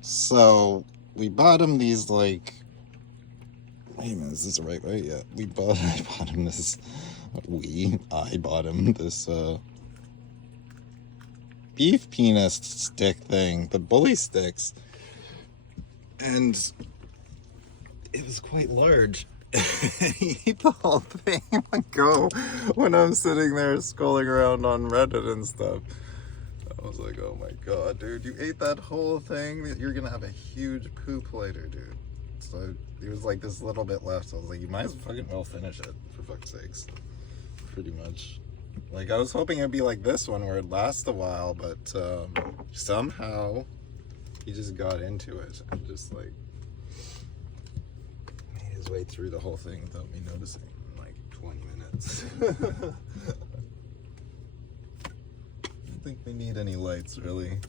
So we bought him these like. Wait a minute, is this the right way? Yeah, I bought him this. I bought him this beef penis stick thing, the bully sticks, and it was quite large. He ate the whole thing in one go when I'm sitting there scrolling around on Reddit and stuff. I was like, oh my god, dude, you ate that whole thing? You're gonna have a huge poop later, dude. So there was like this little bit left. So I was like, you might as fucking well finish it, for fuck's sakes. Pretty much. Like, I was hoping it'd be like this one where it lasts a while, but somehow he just got into it and just like made his way through the whole thing without me noticing in like 20 minutes. I don't think we need any lights, really.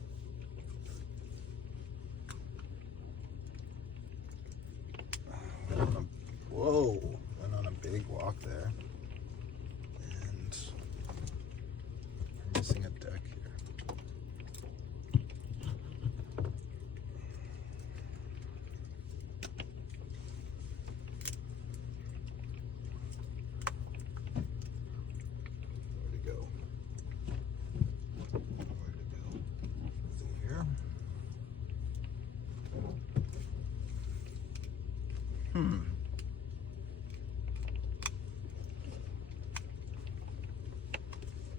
Went on a big walk there. And we're missing a deck here. Where'd it go? Is it here?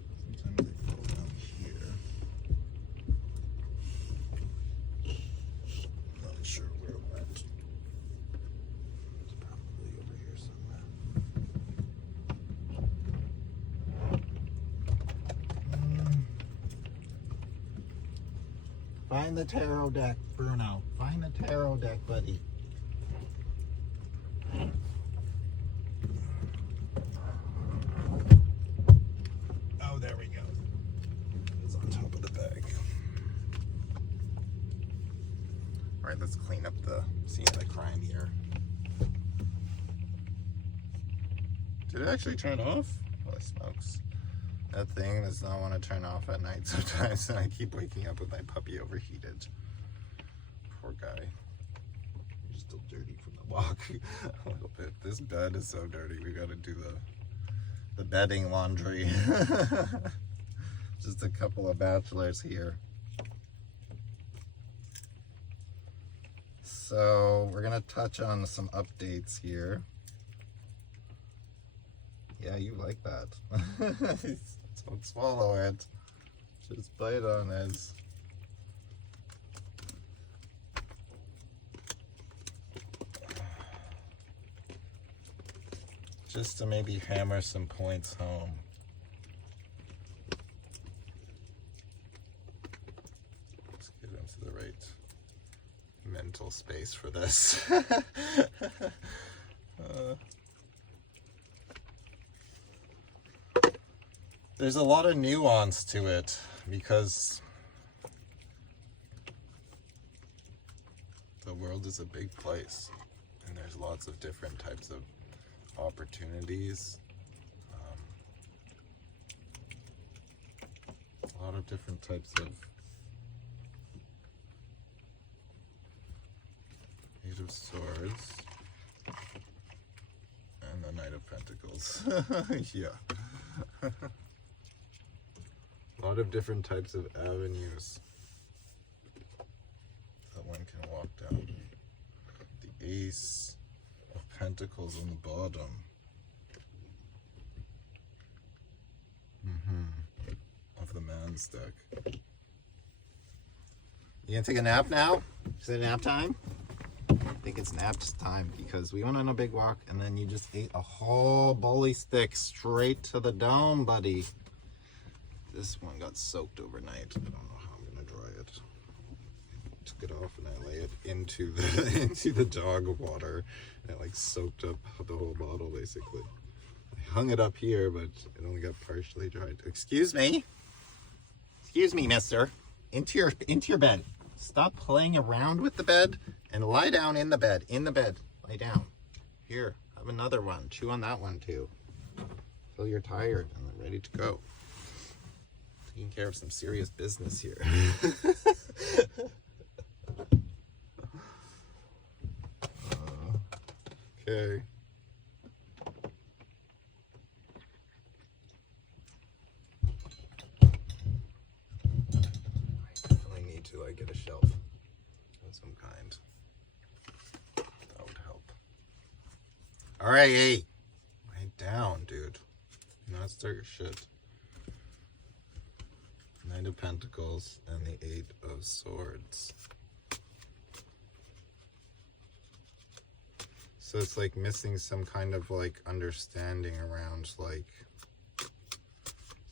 Sometimes they fall down here. Not sure where it went. It's probably over here somewhere. Find the tarot deck, Bruno. Find the tarot deck, buddy. Oh, there we go. It's on top of the bag. All right, let's clean up the scene of the crime here. Did it actually turn off? Holy smokes. That thing does not want to turn off at night sometimes, and I keep waking up with my puppy overheated. Poor guy. He's still dirty from the walk a little bit. This bed is so dirty. We got to do the bedding laundry. Just a couple of bachelors here. So we're gonna touch on some updates here. Yeah, you like that. Don't swallow it. Just bite on it. Just to maybe hammer some points home. Let's get into the right mental space for this. There's a lot of nuance to it because the world is a big place and there's lots of different types of opportunities, a lot of different types of Eight of Swords and the Knight of Pentacles. Yeah. A lot of different types of avenues that one can walk down. The Ace of Pentacles on the bottom. Of the Man's deck. You gonna take a nap now? Is it nap time? I think it's nap time because we went on a big walk and then you just ate a whole bully stick straight to the dome, buddy. This one got soaked overnight. I don't know how I'm gonna dry it. I took it off and I lay it into the dog water. And it like soaked up the whole bottle basically. I hung it up here, but it only got partially dried. Excuse me, mister. Into your bed. Stop playing around with the bed and lie down in the bed. Lie down. Here, have another one. Chew on that one too. Till you're tired and ready to go. Taking care of some serious business here. Okay. I definitely need to like get a shelf of some kind. That would help. All right, hey, lay down, dude. Not start your shit. Knight of Pentacles and the Eight of Swords. So it's like missing some kind of like understanding around like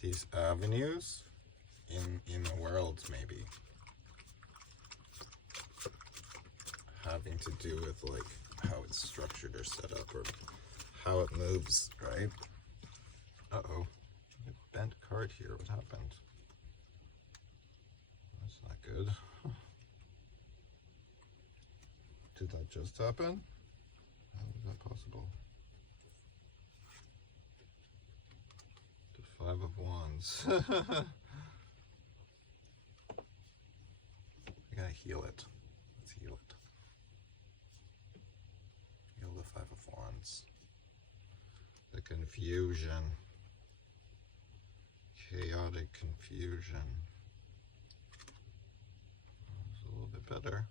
these avenues in the world, maybe having to do with like how it's structured or set up or how it moves, right? Uh-oh, bent card here. What happened? That's not good. Did that just happen? How is that possible? The Five of Wands. I gotta heal it. Let's heal it. Heal the Five of Wands. The confusion. Chaotic confusion. It's a little bit better.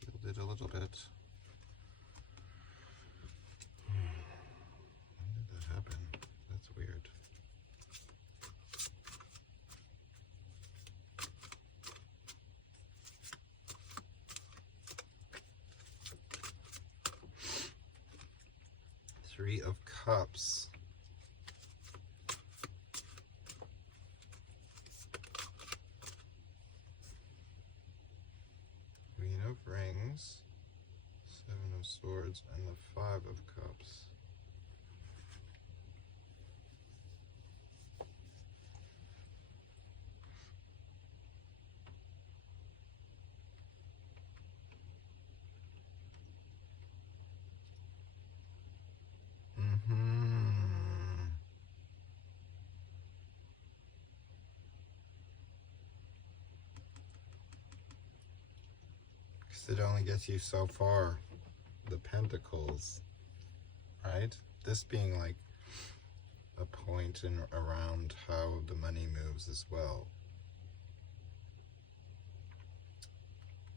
Healed it a little bit. When did that happen? That's weird. Three of Cups. Queen of Rings. Seven of Swords and the Five of Cups. Because it only gets you so far. The Pentacles, right? This being like a point in around how the money moves as well.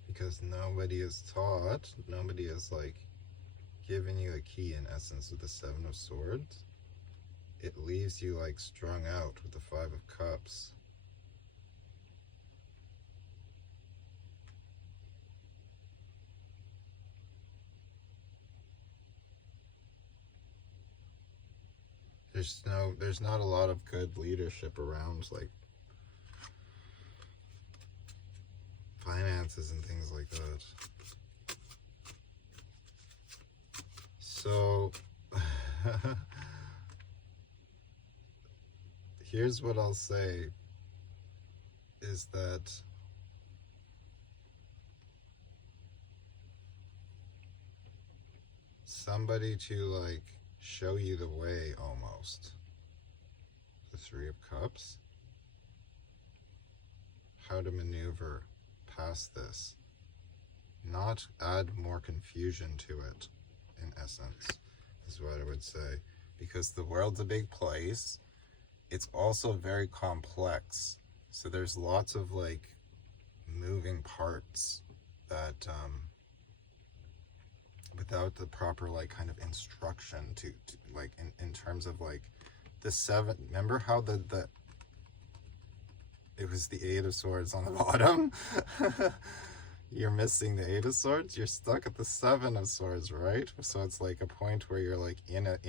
Because nobody is taught, nobody is like giving you a key in essence with the Seven of Swords. It leaves you like strung out with the Five of Cups. There's not a lot of good leadership around like finances and things like that. So here's what I'll say is that somebody to like show you the way almost. The Three of Cups. How to maneuver past this. Not add more confusion to it, in essence, is what I would say. Because the world's a big place. It's also very complex. So there's lots of like moving parts that without the proper like kind of instruction to like in terms of like the seven, remember how the it was the Eight of Swords on the bottom? You're missing the Eight of Swords, you're stuck at the Seven of Swords, right? So it's like a point where you're like in a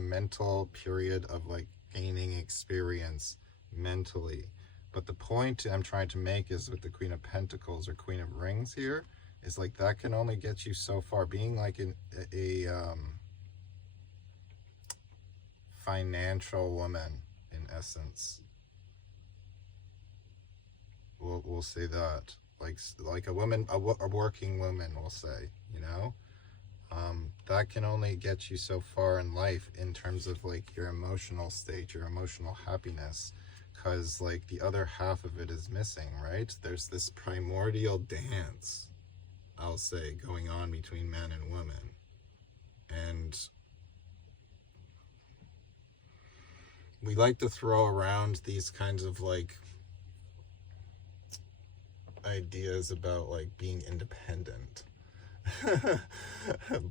mental period of like gaining experience mentally. But the point I'm trying to make is with the Queen of Pentacles or Queen of Rings here, is like that can only get you so far. Being like a financial woman in essence. We'll say that. Like a woman, a working woman, we'll say, you know? That can only get you so far in life in terms of like your emotional state, your emotional happiness, because like the other half of it is missing, right? There's this primordial dance I'll say, going on between man and woman. And we like to throw around these kinds of like ideas about like being independent.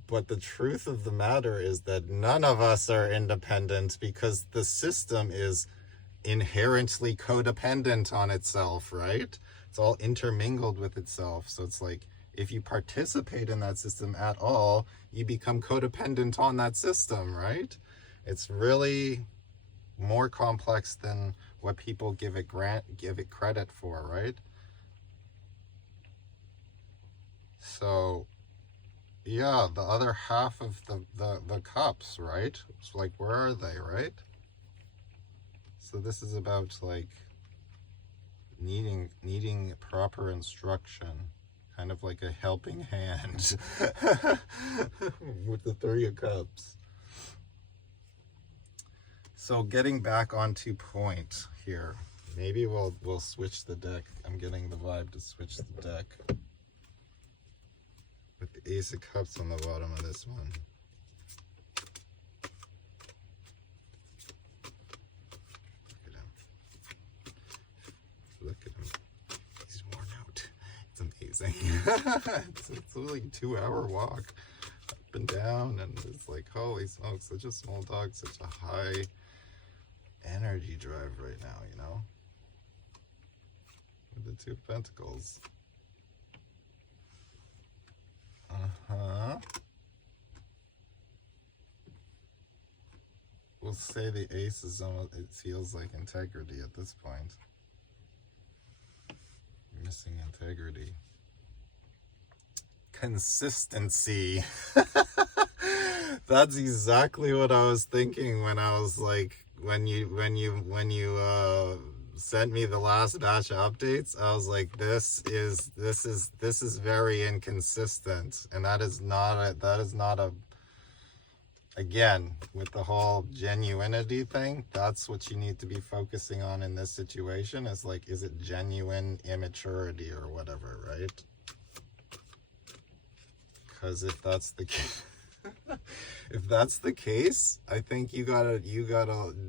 But the truth of the matter is that none of us are independent, because the system is inherently codependent on itself, right? It's all intermingled with itself. So it's like, if you participate in that system at all, you become codependent on that system, right? It's really more complex than what people give it credit for, right? So yeah, the other half of the cups, right? It's like, where are they, right? So this is about like needing proper instruction, kind of like a helping hand with the Three of Cups. So getting back onto point here, maybe we'll switch the deck. I'm getting the vibe to switch the deck with the Ace of Cups on the bottom of this one. Look at him. He's worn out. It's amazing. It's like a 2-hour walk up and down, and it's like, holy smokes, such a small dog, such a high energy drive right now, you know? With the Two of Pentacles. We'll say the Ace is almost, it feels like integrity at this point. Missing integrity. Consistency. That's exactly what I was thinking when I was like, when you sent me the last batch of updates. I was like, this is very inconsistent, and that is not a again, with the whole genuinity thing, that's what you need to be focusing on in this situation, is like, is it genuine immaturity or whatever, right? Because if that's the case, if that's the case, I think you gotta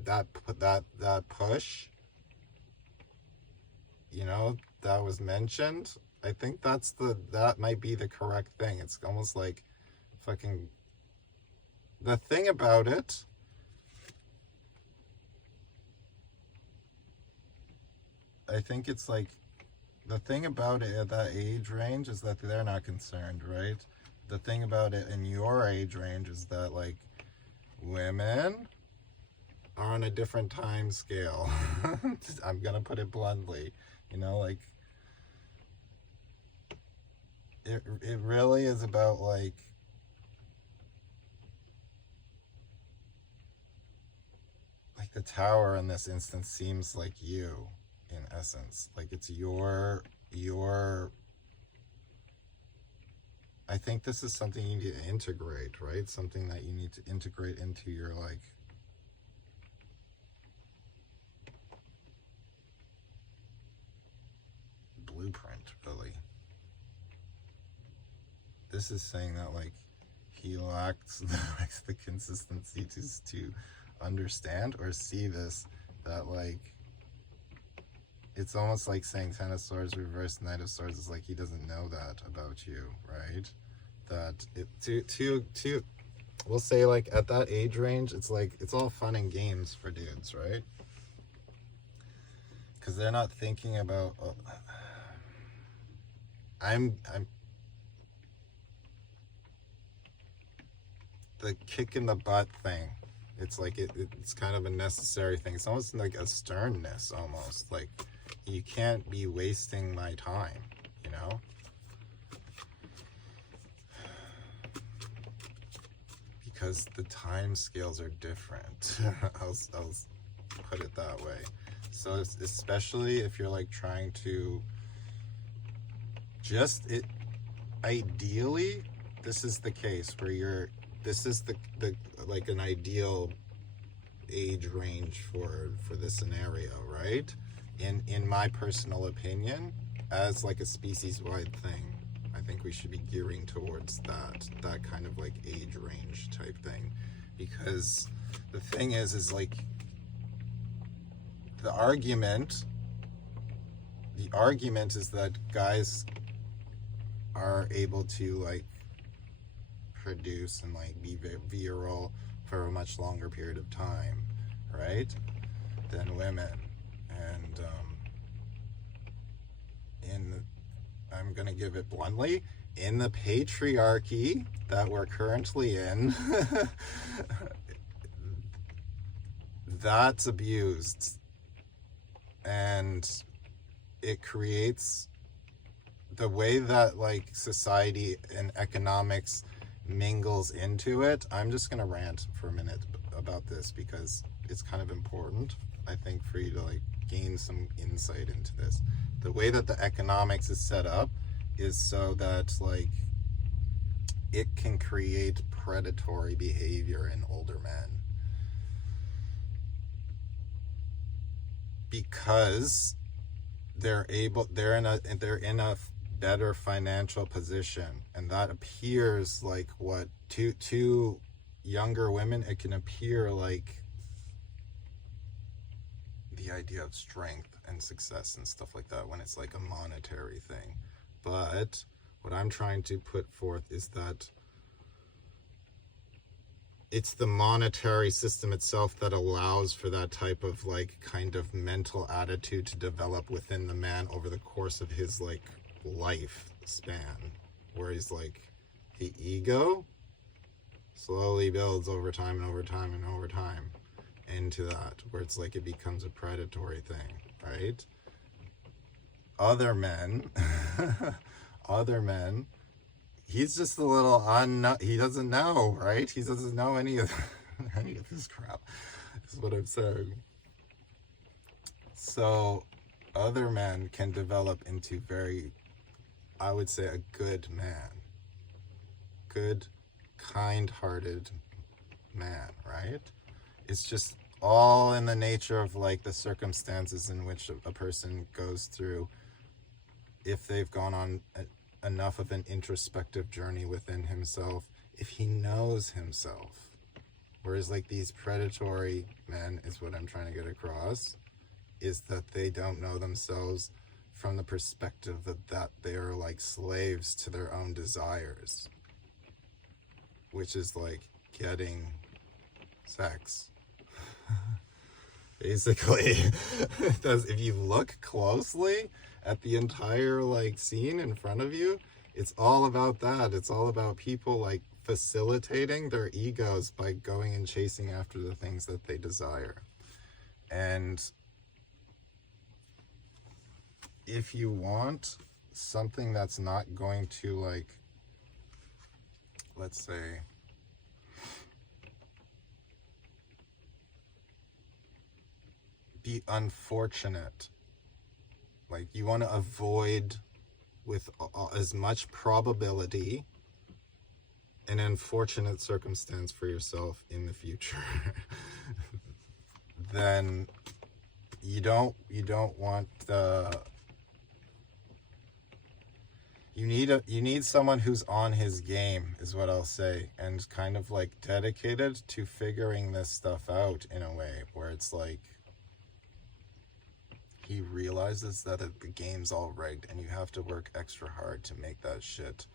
that push, you know, that was mentioned. I think that might be the correct thing. It's almost like fucking. The thing about it, I think it's like, the thing about it at that age range is that they're not concerned, right? The thing about it in your age range is that, like, women are on a different time scale. I'm gonna put it bluntly, you know, like, it really is about, like, the Tower in this instance seems like you, in essence. Like, it's your I think this is something you need to integrate, right? Something that you need to integrate into your, like, blueprint, really. This is saying that, like, he lacks the consistency to understand or see this, that, like, it's almost like saying Ten of Swords reverse Knight of Swords is like, he doesn't know that about you, right? That it to we'll say, like, at that age range, it's like, it's all fun and games for dudes, right? Because they're not thinking about I'm the kick in the butt thing. It's like, it's kind of a necessary thing. It's almost like a sternness, almost like, you can't be wasting my time, you know? Because the time scales are different. I'll put it that way. So especially if you're like trying to ideally, this is the case where this is the like an ideal age range for this scenario, right? In my personal opinion, as like a species-wide thing. I think we should be gearing towards that kind of like age range type thing, because the thing is like the argument is that guys are able to like produce and like be virile for a much longer period of time, right, than women. And I'm gonna give it bluntly, in the patriarchy that we're currently in, that's abused, and it creates the way that like society and economics mingles into it. I'm just gonna rant for a minute about this because it's kind of important, I think, for you to like gain some insight into this. The way that the economics is set up is so that like it can create predatory behavior in older men, because they're in a better financial position, and that appears like what to younger women, it can appear like the idea of strength and success and stuff like that when it's like a monetary thing. But what I'm trying to put forth is that it's the monetary system itself that allows for that type of like kind of mental attitude to develop within the man over the course of his like life span, where he's like the ego slowly builds over time and over time and over time into that, where it's like it becomes a predatory thing, right? Other men he's just a little he doesn't know, right? He doesn't know any of this crap, is what I'm saying. So other men can develop into very, I would say, a good man, good, kind-hearted man, right? It's just all in the nature of like the circumstances in which a person goes through, if they've gone on enough of an introspective journey within himself, if he knows himself. Whereas like these predatory men, is what I'm trying to get across, is that they don't know themselves from the perspective that they are like slaves to their own desires, which is like getting sex. Basically, if you look closely at the entire like scene in front of you, it's all about that. It's all about people like facilitating their egos by going and chasing after the things that they desire. And if you want something that's not going to like, let's say, be unfortunate, like you want to avoid with as much probability an unfortunate circumstance for yourself in the future, then you don't want you need someone who's on his game, is what I'll say, and kind of like dedicated to figuring this stuff out in a way where it's like he realizes that the game's all rigged and you have to work extra hard to make that shit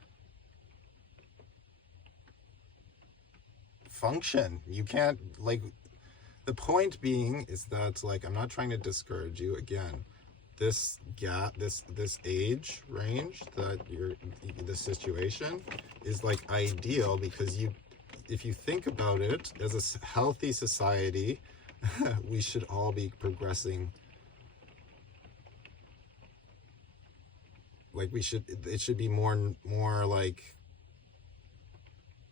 function. You can't, like, the point being is that, like, I'm not trying to discourage you. Again, this gap, this age range that the situation is like ideal, because if you think about it, as a healthy society, we should all be progressing. Like it should be more like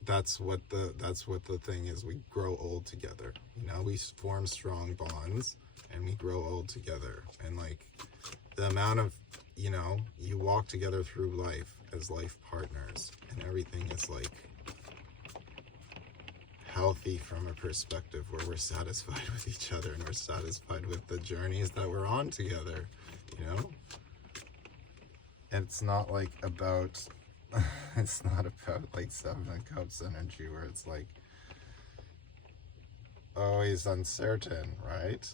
that's what the thing is. We grow old together, you know, we form strong bonds and we grow old together. And like the amount of, you know, you walk together through life as life partners, and everything is like healthy from a perspective where we're satisfied with each other and we're satisfied with the journeys that we're on together, you know. And it's not like about it's not about like Seven of Cups energy where it's like always uncertain, right?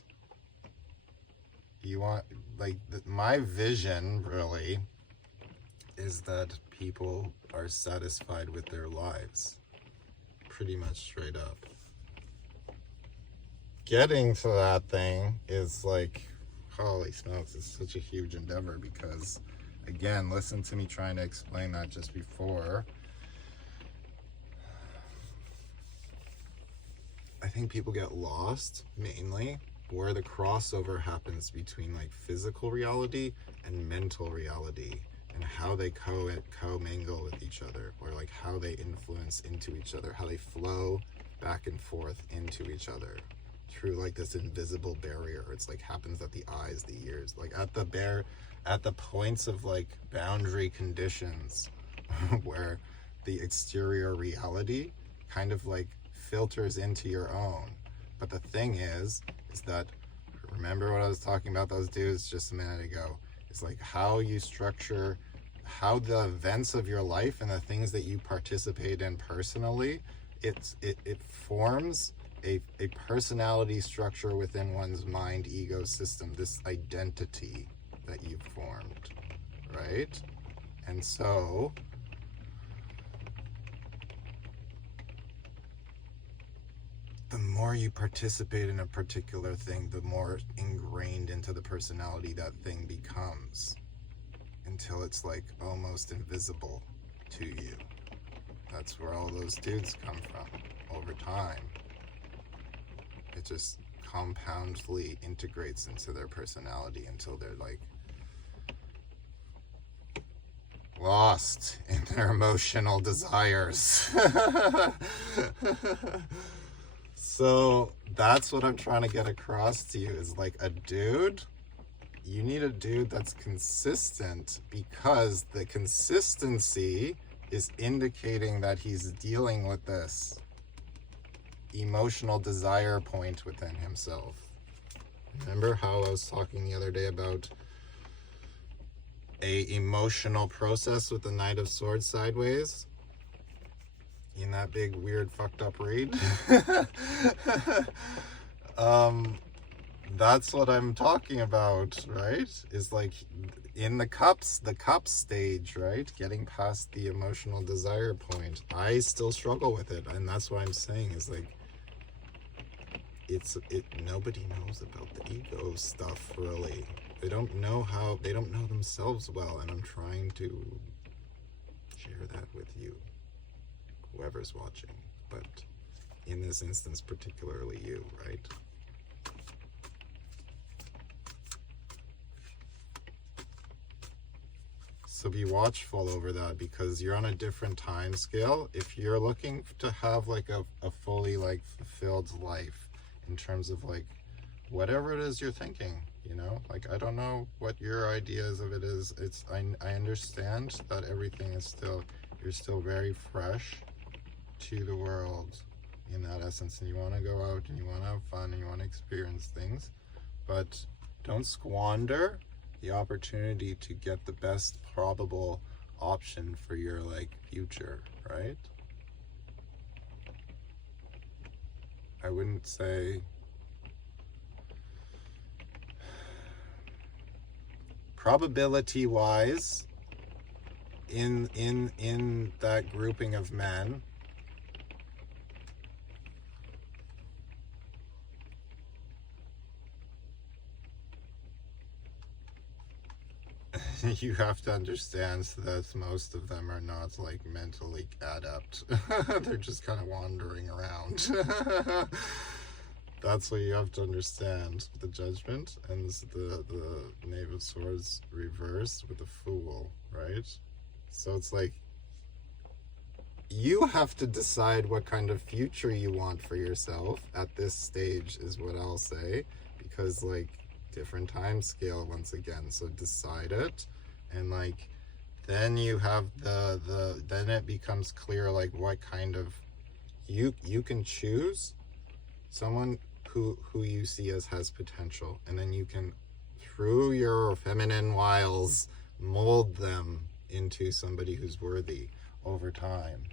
You want, like, my vision really is that people are satisfied with their lives. Pretty much straight up. Getting to that thing is like, holy smokes, it's such a huge endeavor because, again, listen to me trying to explain that just before. I think people get lost mainly where the crossover happens between like physical reality and mental reality and how they co-mingle with each other, or like how they influence into each other, how they flow back and forth into each other through like this invisible barrier. It's like happens at the eyes, the ears, like at the points of like boundary conditions where the exterior reality kind of like filters into your own. But the thing is that, remember what I was talking about those dudes just a minute ago? It's like how you structure, how the events of your life and the things that you participate in personally, it forms a personality structure within one's mind ego system, this identity that you've formed, right? And so the more you participate in a particular thing, the more ingrained into the personality that thing becomes, until it's like almost invisible to you. That's where all those dudes come from over time. It just compoundly integrates into their personality until they're like lost in their emotional desires. So that's what I'm trying to get across to you is like a dude, you need a dude that's consistent, because the consistency is indicating that he's dealing with this emotional desire point within himself. Remember how I was talking the other day about a emotional process with the Knight of Swords sideways in that big weird fucked up read? That's what I'm talking about, right? Is like in the cup stage, right? Getting past the emotional desire point. I still struggle with it, and that's what I'm saying is like nobody knows about the ego stuff really. They don't know themselves well, and I'm trying to share that with you, whoever's watching, but in this instance particularly you, right? So be watchful over that, because you're on a different time scale. If you're looking to have like a fully like fulfilled life in terms of like whatever it is you're thinking, you know, like I don't know what your ideas of it is. I understand that everything is still, you're still very fresh to the world in that essence, and you want to go out and you want to have fun and you want to experience things, but don't squander the opportunity to get the best probable option for your like future, right? I wouldn't say probability wise in that grouping of men, you have to understand that most of them are not like mentally adept. They're just kind of wandering around. That's what you have to understand with the Judgment, and this is the Knave of Swords reversed with the Fool, right? So it's like you have to decide what kind of future you want for yourself at this stage, is what I'll say, because like different time scale once again. So decide it, and like then you have the then it becomes clear like what kind of you can choose someone who you see as has potential, and then you can, through your feminine wiles, mold them into somebody who's worthy over time.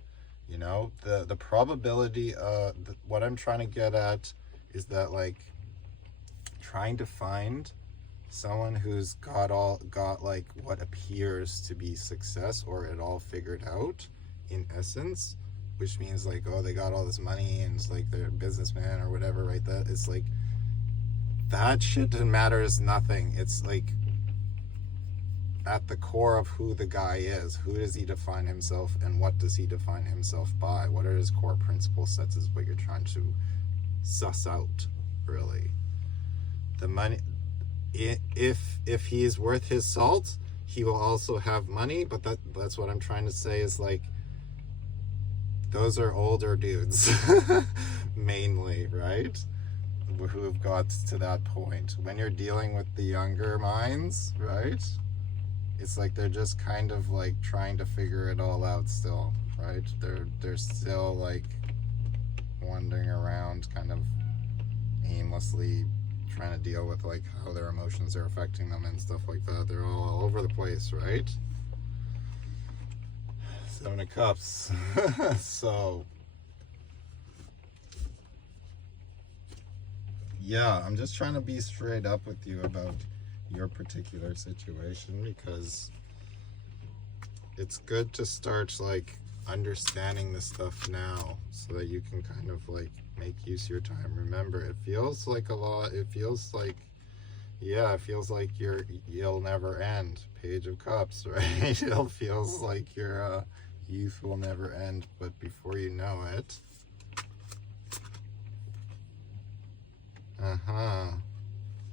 You know, the probability, what I'm trying to get at is that, like, trying to find someone who's got like what appears to be success or it all figured out in essence, which means like, oh, they got all this money and it's like they're a businessman or whatever, right? That it's like, that shit matters nothing. It's like at the core of who the guy is. Who does he define himself and what does he define himself by? What are his core principle sets is what you're trying to suss out, really. The money, if he's worth his salt, he will also have money, but that's what I'm trying to say is like, those are older dudes, mainly, right? Who have got to that point. When you're dealing with the younger minds, right? It's like they're just kind of like trying to figure it all out still, right? They're still like wandering around kind of aimlessly trying to deal with like how their emotions are affecting them and stuff like that. They're all over the place, right? Seven of Cups. So yeah, I'm just trying to be straight up with you about your particular situation, because it's good to start like understanding this stuff now so that you can kind of like make use of your time. Remember, it feels like a lot, it feels like, yeah, it feels like you'll never end. Page of Cups, right? It feels like your youth will never end, but before you know it,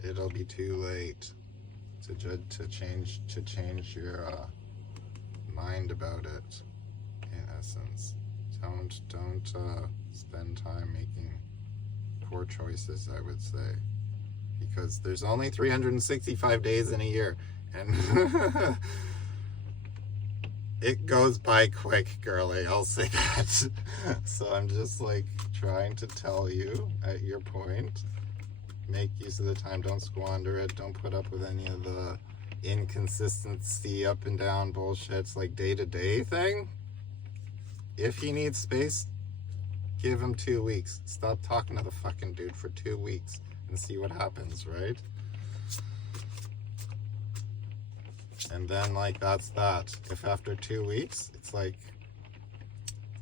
it'll be too late to change your mind about it. In essence, don't spend time making poor choices, I would say, because there's only 365 days in a year, and it goes by quick, girly, I'll say that. So I'm just like trying to tell you at your point, make use of the time, don't squander it, don't put up with any of the inconsistency up and down bullshits like day-to-day thing. If he needs space, give him 2 weeks. Stop talking to the fucking dude for 2 weeks and see what happens, right? And then like that's that. If after 2 weeks it's like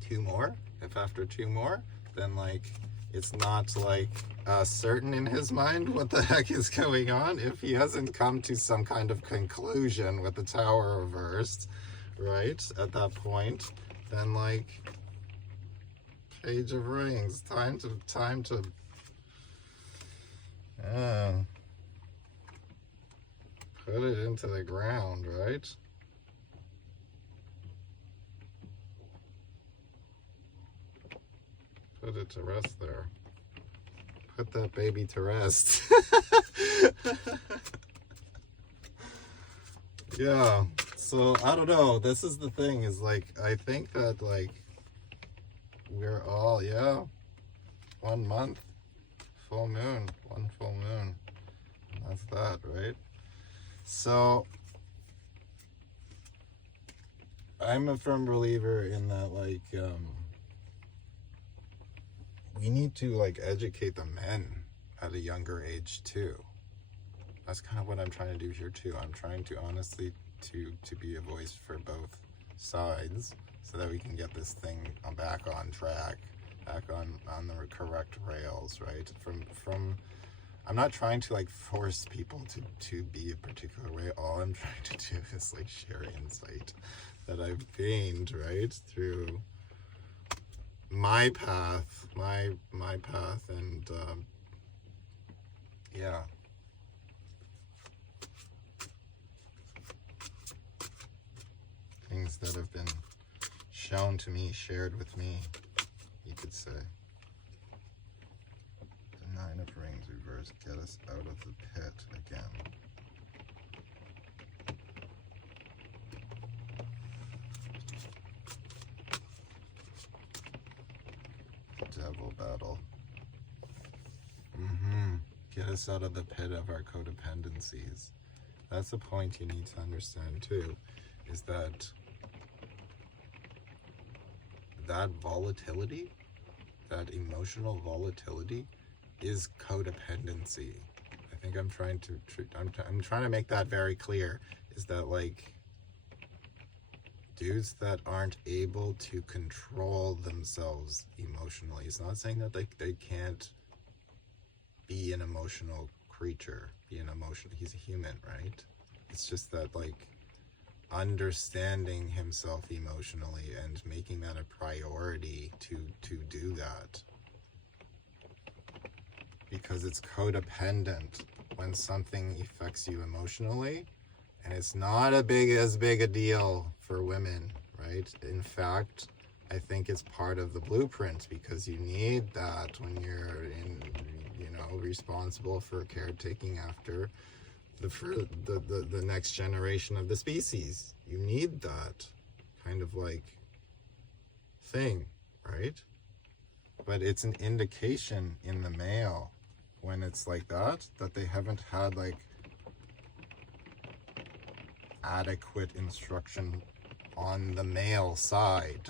2 more, if after 2 more, then like it's not like certain in his mind what the heck is going on. If he hasn't come to some kind of conclusion with the Tower reversed, right, at that point, then like Page of Rings, time to put it into the ground, right? Put it to rest there. Put that baby to rest. Yeah, so I don't know. This is the thing, is like, I think that like we're all, yeah, 1 month, full moon, 1 full moon. And that's that, right? So I'm a firm believer in that, like, we need to like educate the men at a younger age too. That's kind of what I'm trying to do here too. I'm trying to honestly to be a voice for both sides so that we can get this thing back on track, back on the correct rails, right? From I'm not trying to like force people to be a particular way. All I'm trying to do is like share insight that I've gained, right, through my path, my path, and yeah. Things that have been shown to me, shared with me, you could say. The Nine of Rings reversed, get us out of the pit again. Devil battle. Get us out of the pit of our codependencies. That's a point you need to understand too. is that volatility, that emotional volatility, is codependency. I think I'm trying to make that very clear. Is that like dudes that aren't able to control themselves emotionally? It's not saying that they can't be an emotional creature, he's a human, right? It's just that like understanding himself emotionally and making that a priority to do that, because it's codependent when something affects you emotionally, and it's not as big a deal for women, right? In fact, I think it's part of the blueprint, because you need that when you're responsible for caretaking after the next generation of the species. You need that kind of like thing, right? But it's an indication in the male when it's like that they haven't had like adequate instruction on the male side.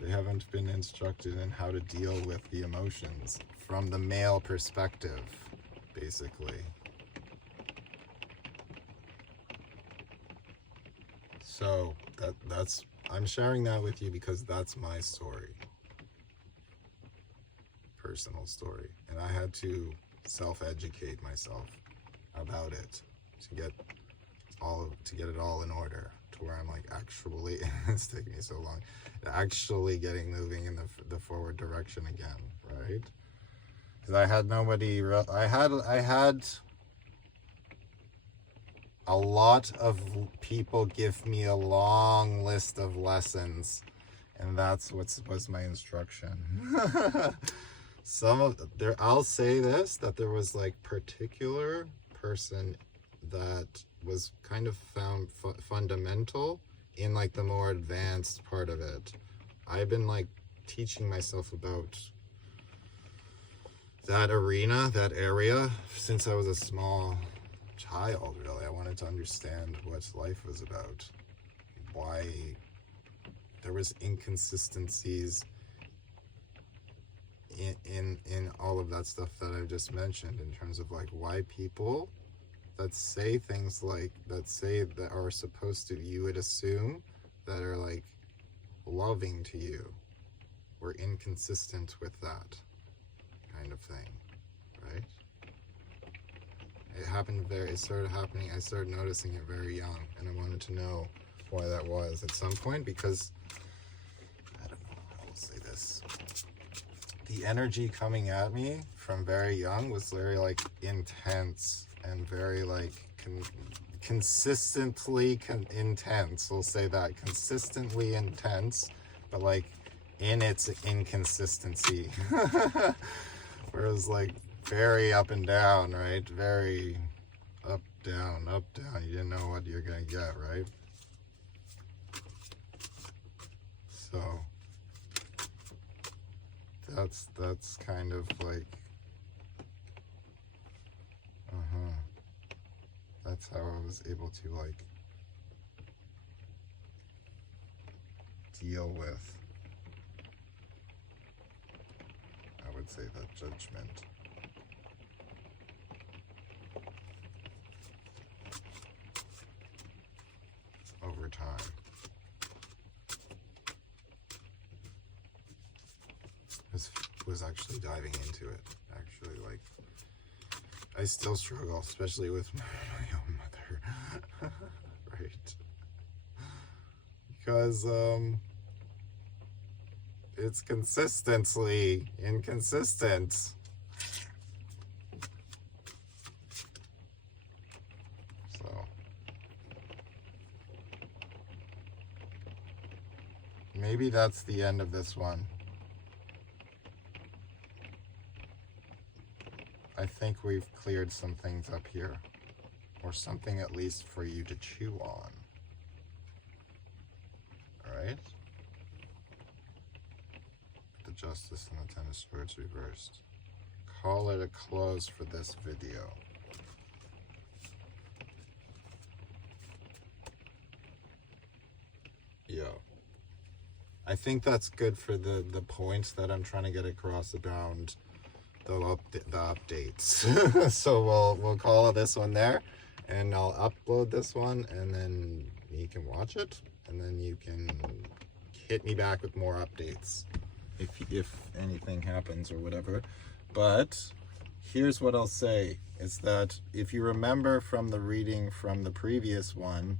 They haven't been instructed in how to deal with the emotions from the male perspective, basically. So that's I'm sharing that with you because that's my story, personal story, and I had to self-educate myself about it to get it all in order, to where I'm like actually it's taking me so long, actually getting moving in the forward direction again, right? Because I had nobody. I had a lot of people give me a long list of lessons, and that's what was my instruction. I'll say this, that there was like particular person that was kind of found fundamental in like the more advanced part of it. I've been like teaching myself about that arena, that area, since I was a small child, really. I wanted to understand what life was about, why there was inconsistencies in all of that stuff that I just mentioned, in terms of like why people that say things like that are supposed to, you would assume, that are like loving to you, were inconsistent with that kind of thing, right? It started happening, I started noticing it very young, and I wanted to know why that was at some point, because, I don't know, I will say this, the energy coming at me from very young was very like intense, and very like consistently intense, we'll say that, consistently intense, but like in its inconsistency. Whereas like very up and down, right? Very up, down, you didn't know what you're gonna get, right? So that's kind of like that's how I was able to like deal with, I would say, that judgment. Over time. Was actually diving into it. Actually, like, I still struggle, especially with my own mother. Right? Because, it's consistently inconsistent. So, maybe that's the end of this one. I think we've cleared some things up here, or something at least for you to chew on. Alright? The Justice and the Ten of Swords reversed. Call it a close for this video. Yeah. I think that's good for the points that I'm trying to get across around the updates. So we'll call this one there, and I'll upload this one, and then you can watch it, and then you can hit me back with more updates if anything happens or whatever. But here's what I'll say is that if you remember from the reading from the previous one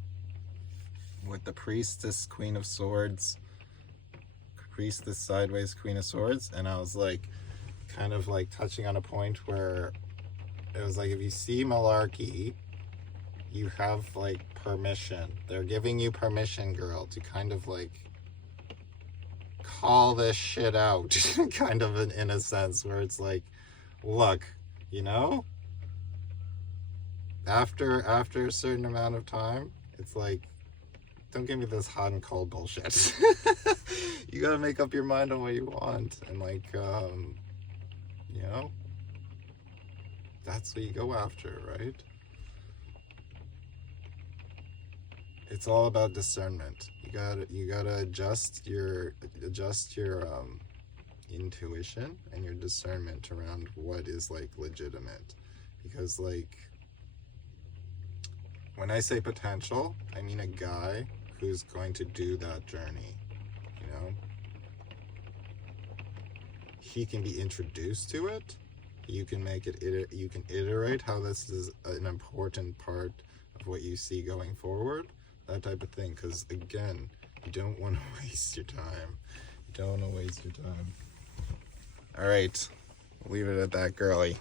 with the priestess, Queen of Swords, priestess sideways, Queen of Swords, and I was like kind of like touching on a point where it was like, if you see malarkey, you have like permission. They're giving you permission, girl, to kind of like call this shit out kind of in a sense where it's like, look, you know, after a certain amount of time, it's like, don't give me this hot and cold bullshit. You gotta make up your mind on what you want, and like, you know, that's what you go after, right? It's all about discernment. You gotta adjust your intuition and your discernment around what is like legitimate, because like, when I say potential, I mean a guy who's going to do that journey, you know? He can be introduced to it. You can make it, you can iterate how this is an important part of what you see going forward, that type of thing. Because again, you don't want to waste your time. You don't want to waste your time. All right, leave it at that, girly.